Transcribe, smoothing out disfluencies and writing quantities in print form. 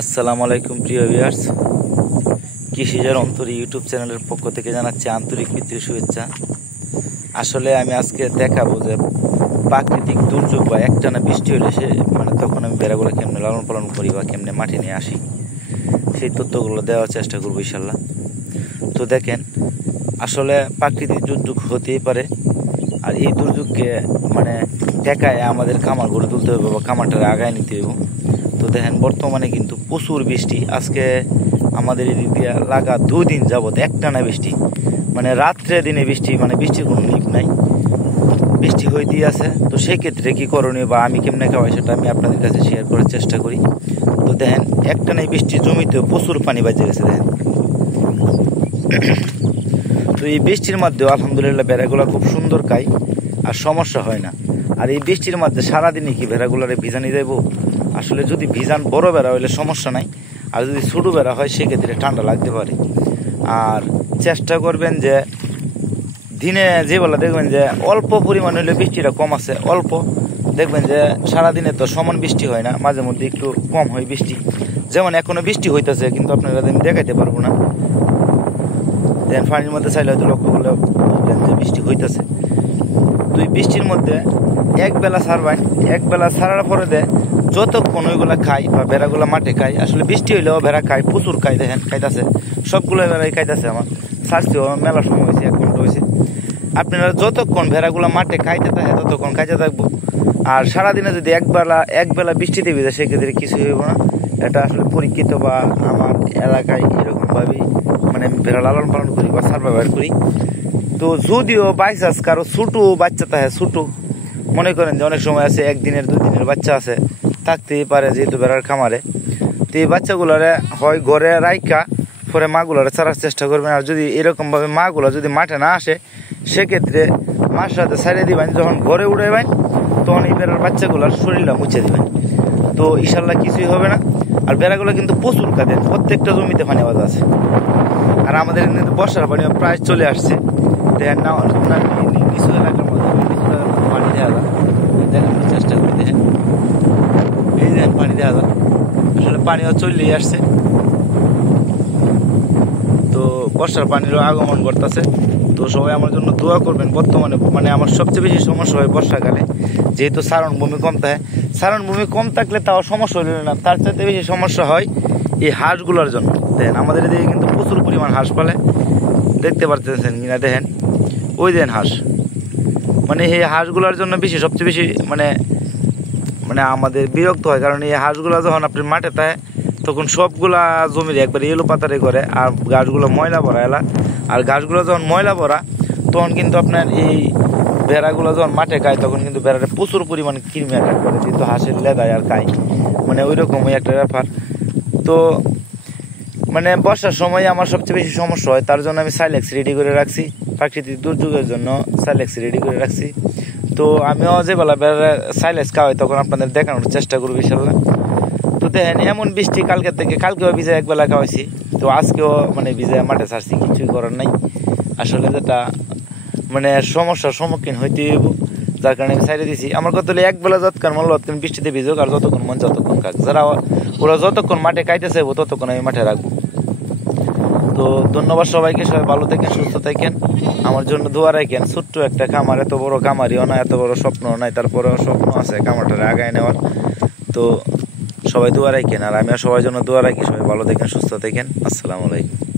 আসসালামু আলাইকুম প্রিয় ভিউয়ার্স, কৃষিজের অন্তর ইউটিউব চ্যানেলের পক্ষ থেকে জানাচ্ছি আন্তরিক প্রীতি শুভেচ্ছা। আসলে আমি আজকে দেখাবো যে প্রাকৃতিক দুর্যোগ বা একটানা বৃষ্টি হলে তখন আমি বেড়াগুলো কেমনে লালন পালন করি বা কেমনে মাঠে নিয়ে আসি, সেই তথ্যগুলো দেওয়ার চেষ্টা করবো ইনশাল্লাহ। তো দেখেন, আসলে প্রাকৃতিক দুর্যোগ হতেই পারে, আর এই দুর্যোগকে ঠেকায় আমাদের খামার গড়ে তুলতে হবে বা খামারটাকে আগায় নিতে হবে। তো দেখেন, বর্তমানে কিন্তু প্রচুর বৃষ্টি। আজকে আমাদের এদিক দিয়ে লাগা 2 দিন যাবত একটানা বৃষ্টি, রাত্রে দিনে বৃষ্টি, বৃষ্টির কোনো লিক নাই, বৃষ্টি হইতেই আছে। তো সেই ক্ষেত্রে কি করণীয় বা আমি কেমনে খাওয়াই সেটা আমি আপনাদের কাছে শেয়ার করার চেষ্টা করি। তো দেখেন, একটানাই বৃষ্টি, জমিতে প্রচুর পানি বাজে গেছে দেখেন। তো এই বৃষ্টির মধ্যেও আলহামদুলিল্লাহ ভেড়াগুলো খুব সুন্দর খায় আর সমস্যা হয় না। আর এই বৃষ্টির মধ্যে সারাদিনে কি ভেড়াগুলারে ভিজানি যাইব? আসলে যদি ভিজান বড় বেড়া হইলে সমস্যা নাই, আর যদি ছোটো বেড়া হয় সেক্ষেত্রে ঠান্ডা লাগতে পারে। আর চেষ্টা করবেন যে দিনে যেবেলা দেখবেন যে অল্প পরিমাণ হইলে বৃষ্টিটা কম আছে, অল্প দেখবেন যে সারাদিনে তো সমান বৃষ্টি হয় না, মাঝে মধ্যে একটু কম হয় বৃষ্টি। যেমন এখনো বৃষ্টি হইতেছে, কিন্তু আপনারা আমি দেখাইতে পারবো না। দেখেন, পানির মধ্যে চাইলে হয়তো লক্ষ্য করলে বুঝবেন যে বৃষ্টি হইতেছে। তো এই বৃষ্টির মধ্যে একবেলা ছাড়বেন, একবেলা ছাড়ার পরে দেয় যতক্ষণ ওইগুলা খাই বা ভেড়াগুলা মাঠে খাই। আসলে বৃষ্টি হইলেও ভেড়া খায়, প্রচুর খাই, দেখেন খাইতেছে, সবগুলো ভেড়াই খাইতেছে। আমার ছাড়ছেও মেলা সময় হয়েছে, 1 ঘন্টা হয়েছে। আপনারা যতক্ষণ ভেড়াগুলা মাঠে খাইতে থাকে ততক্ষণ খাইতে থাকবো। আর সারাদিনে যদি একবেলা বৃষ্টিতে ভিজে সেক্ষেত্রে কিছু হইব না। এটা আসলে পরীক্ষিত, বা আমার এলাকায় এরকমভাবেই ভেড়া লালন পালন করি বা সার্ভাইভ করি। তো যদিও বাই চান্স কারো ছোটো বাচ্চা থাকে, ছোটো মনে করেন যে অনেক সময় আছে 1 দিনের 2 দিনের বাচ্চা আছে, থাকতেই পারে যেহেতু ভেড়ার খামারে। তো এই বাচ্চাগুলারে হয় ঘরে রাইখা পরে মাগুলারে ছাড়ার চেষ্টা করবেন। আর যদি এরকমভাবে মাগুলা যদি মাঠে না আসে সেক্ষেত্রে মার সাথে ছাড়িয়ে দিবেন। যখন ঘরে উড়াইবেন তখন এই ভেড়ার বাচ্চাগুলার শরীরটা মুছে দিবেন, তো ইনশাল্লাহ কিছুই হবে না। আর ভেড়াগুলো কিন্তু প্রচুর কাঁদে, প্রত্যেকটা জমিতে পানি বাজা আছে। আর আমাদের কিন্তু বর্ষার পানি প্রায় চলে আসছে। দেখেন না, কিছু এলাকার মধ্যে পানি দেওয়া যায়, দেখানোর চেষ্টা করি। দেখেন, এই দেখেন পানি দেওয়া যায়, আসলে পানিও চলেই আসছে। তো বর্ষার পানিরও আগমন করতেছে। তো সবাই আমার জন্য দোয়া করবেন। বর্তমানে আমার সবচেয়ে বেশি সমস্যা হয় বর্ষাকালে, যেহেতু চারণভূমি কম থাকে। চারণভূমি কম থাকলে তাও সমস্যা হইল না, তার চাইতে বেশি সমস্যা হয় এই হাঁসগুলোর জন্য। দেখেন, আমাদের এদিকে কিন্তু প্রচুর পরিমাণ হাঁস পালে, দেখতে পারতেছেন কিনা। দেখেন, ওই দেন হাঁস, এই হাঁসগুলোর জন্য সবচেয়ে বেশি আমাদের বিরক্ত হয়। কারণ এই হাঁসগুলো যখন আপনার মাঠে থাকে তখন সবগুলা জমির একবারে এলো পাতারে করে, আর গাছগুলো ময়লা ভরা এলা। আর গাছগুলো যখন ময়লা ভরা তখন কিন্তু আপনার এই ভেড়াগুলো যখন মাঠে খায় তখন কিন্তু ভেড়াটা প্রচুর পরিমাণে কৃমি অ্যাটাক করে, যেহেতু হাঁসের লেদায় আর খায়, ওই রকমই একটা ব্যাপার। তো বর্ষার সময় আমার সবচেয়ে বেশি সমস্যা হয়, তার জন্য আমি সাইলেক্স রেডি করে রাখছি, প্রাকৃতিক দুর্যোগের জন্য সাইলেক্স রেডি করে রাখছি। তো আমিও যেবেলা বেড়া সাইলেক্স খাওয়াই তখন আপনাদের দেখানোর চেষ্টা করবো ইনশাল্লাহ। তো দেখেন, এমন বৃষ্টি কালকেও ভিজে একবেলা খাওয়াইছি, তো আজকেও ভিজে মাঠে ছাড়ছি, কিছুই করার নাই। আসলে যেটা সমস্যার সম্মুখীন হইতে হইব, যার কারণে আমি সাইডে দিছি। আমার কথা হলো একবেলা যতক্ষণ বৃষ্টিতে ভিজুক, আর যতক্ষণ মন যতক্ষণ খাক, ওরা যতক্ষণ মাঠে খাইতে চাইবো ততক্ষণ আমি মাঠে রাখবো। তো ধন্যবাদ সবাইকে, সবাই ভালো থাকেন, সুস্থ থাকেন, আমার জন্য দোয়া রাখেন। ছোট্ট একটা খামার, এত বড় খামারিও না, এত বড় স্বপ্নও নাই, তারপরেও স্বপ্ন আছে খামারটারে আগায় নেওয়ার। তো সবাই দোয়া রাখেন, আর আমিও সবার জন্য দোয়া রাখি। সবাই ভালো থাকেন, সুস্থ থাকেন। আসসালামু আলাইকুম।